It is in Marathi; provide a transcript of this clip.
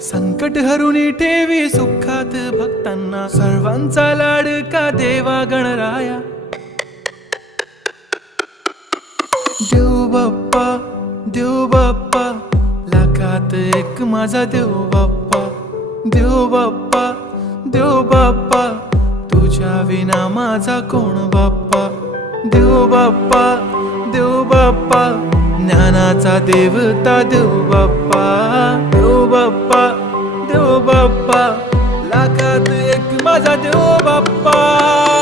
संकट हरुनी ठेवी सुखात भक्तांना, सर्वांचा लाडका देवा गणराया. देव बाप्पा, देव बाप्पा, लाखात एक माझा देव बाप्पा. देव बाप्पा, देव बाप्पा, तुझ्या विना माझा कोण बाप्पा. देव बाप्पा, देव बाप्पा, ज्ञानाचा देवता देव बाप्पा. देव बाप्पा, देव बाप्पा, लाखात एक माझा देव बाप्पा.